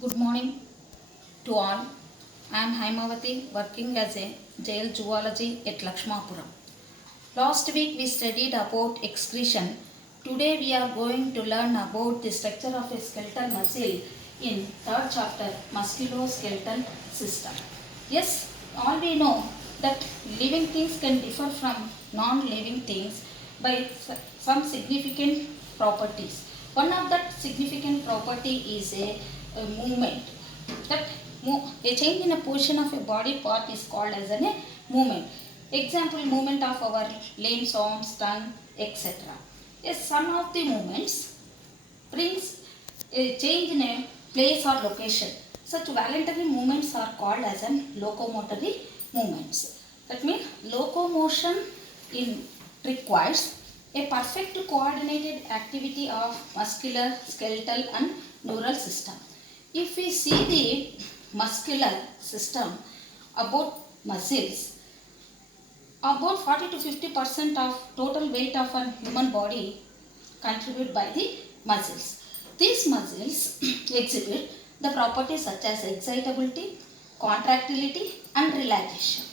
Good morning to all. I am Haimavati working as a jail zoology at Lakshmapuram. Last week we studied about excretion. Today we are going to learn about the structure of a skeletal muscle in third chapter musculoskeletal system. Yes, all we know that living things can differ from non-living things by some significant properties. One of that significant property is a movement. That a change in a position of a body part is called as a movement. Example, movement of our limbs, arms, tongue, etc. Yes, some of the movements brings a change in a place or location. Such voluntary movements are called as an locomotory movements. That means locomotion in requires a perfect coordinated activity of muscular, skeletal and neural system. If we see the muscular system about muscles, about 40 to 50% of total weight of a human body contributed by the muscles. These muscles exhibit the properties such as excitability, contractility and relaxation.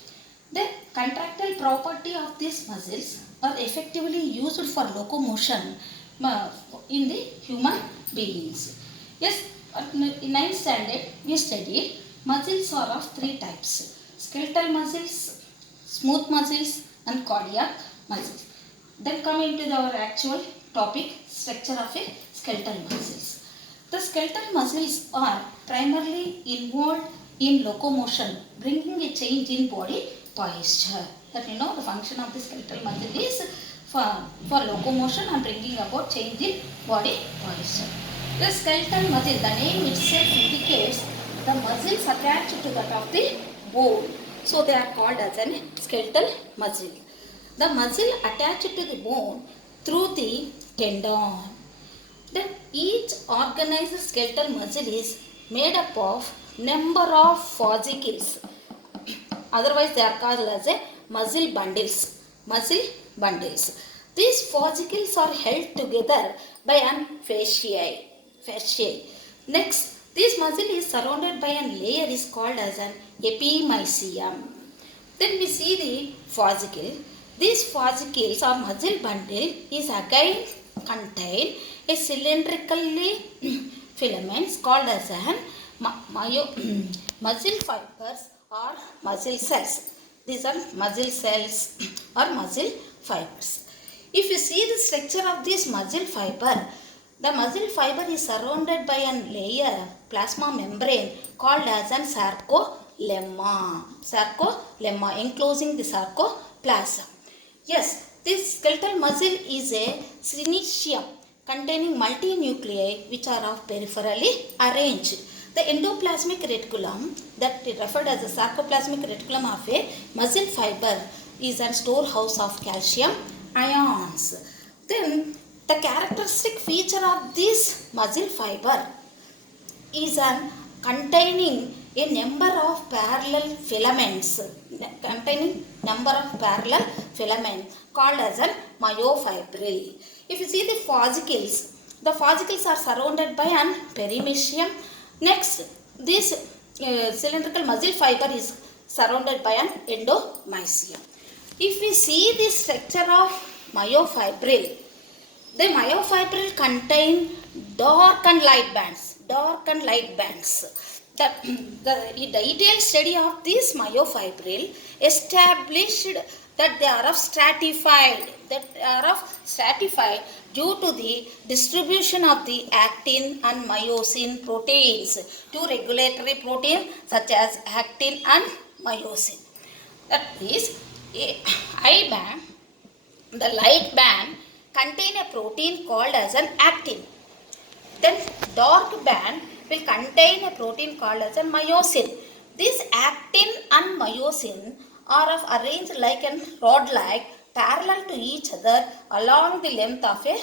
The contractile property of these muscles are effectively used for locomotion in the human beings. Yes, in 9th standard we studied muscles are of three types: skeletal muscles, smooth muscles and cardiac muscles. Then come into our actual topic, structure of a skeletal muscles. The skeletal muscles are primarily involved in locomotion, bringing a change in body posture. That the function of the skeletal muscle is for locomotion and bringing about change in body posture. The skeletal muscle, the name itself indicates the muscles attached to that of the bone. So they are called as a skeletal muscle. The muscle attached to the bone through the tendon. Then each organized skeletal muscle is made up of number of fascicles. Otherwise they are called as a muscle bundles. Muscle bundles. These fascicles are held together by an fasciae. Next, this muscle is surrounded by a layer is called as an epimysium. Then we see the fascicle. These fascicles or muscle bundle is again contain a cylindrically filaments called as an muscle fibers or muscle cells. These are muscle cells or muscle fibers. If you see the structure of this muscle fiber, the muscle fiber is surrounded by a layer plasma membrane called as an sarcolemma. Sarcolemma enclosing the sarcoplasm. Yes, this skeletal muscle is a synochium containing multinuclei which are of peripherally arranged. The endoplasmic reticulum, that is referred as the sarcoplasmic reticulum of a muscle fiber, is a storehouse of calcium ions. Then the characteristic feature of this muscle fiber is an containing a number of parallel filaments called as an myofibril. If you see the fascicles are surrounded by an perimysium. Next, this cylindrical muscle fiber is surrounded by an endomysium. If we see the structure of myofibril, the myofibril contain dark and light bands. The detailed study of this myofibril established that they are stratified due to the distribution of the actin and myosin proteins to regulatory proteins such as actin and myosin. That is, a I band, the light band contain a protein called as an actin. Then dark band will contain a protein called as a myosin. This actin and myosin are of arranged like a rod-like parallel to each other along the length of a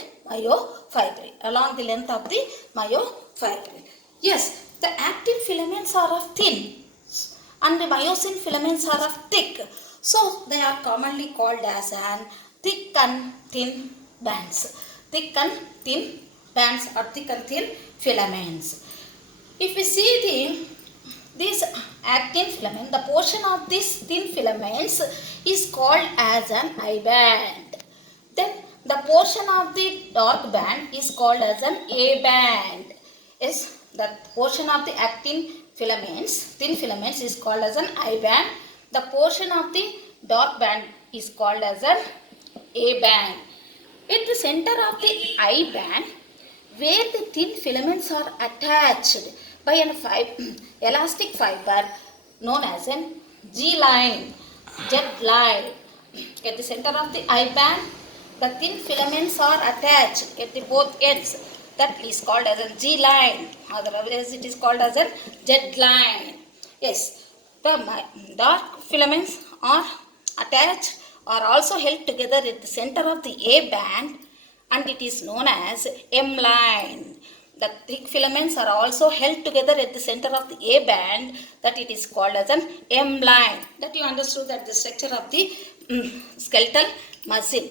myofibril. Yes, the actin filaments are of thin and the myosin filaments are of thick. So they are commonly called as an thick and thin bands. Thick and thin bands or thick and thin filaments. If we see this actin filament, the portion of this thin filaments is called as an I band. Then the portion of the dark band is called as an A band. Yes, the portion of the actin filaments, thin filaments, is called as an I band. The portion of the dark band is called as an A band. At the center of the I band, where the thin filaments are attached by an elastic fiber known as an G line, Z-line. At the center of the I band, the thin filaments are attached at the both ends. That is called as a G line. Otherwise, it is called as a Z line. Yes, the dark filaments are attached, are also held together at the center of the A band, and it is known as M line. The thick filaments are also held together at the center of the A band, that it is called as an M line. That you understood that the structure of the skeletal muscle.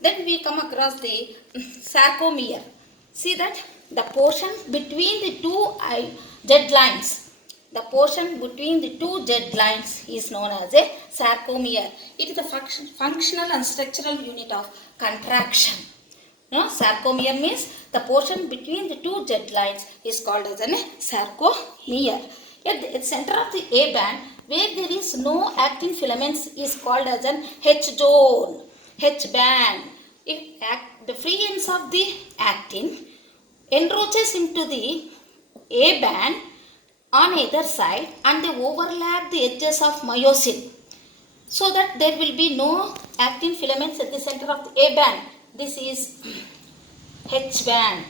Then we come across the sarcomere. See that the portion between the two Z lines, the portion between the two Z lines is known as a sarcomere. It is the functional and structural unit of contraction. Sarcomere means the portion between the two Z lines is called as a sarcomere. At the center of the A band, where there is no actin filaments, is called as an H zone, H band. If the free ends of the actin encroaches into the A band on either side and they overlap the edges of myosin, so that there will be no actin filaments at the center of the A band. This is H band.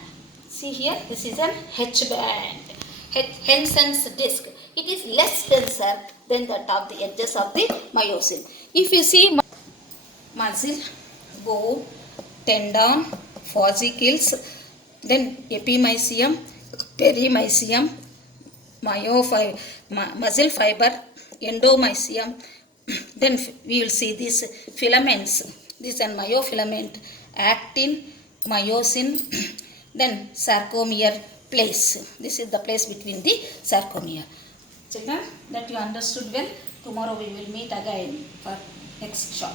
See here, this is an H band. Hensen's disc. It is less denser than that of the edges of the myosin. If you see muscle, bone, tendon, fascicles, then epimysium, perimysium, muscle fiber, endomysium. Then we will see these filaments. This is a myofilament, actin, myosin, then sarcomere place. This is the place between the sarcomere. Children, that you understood well. Tomorrow we will meet again for next shot.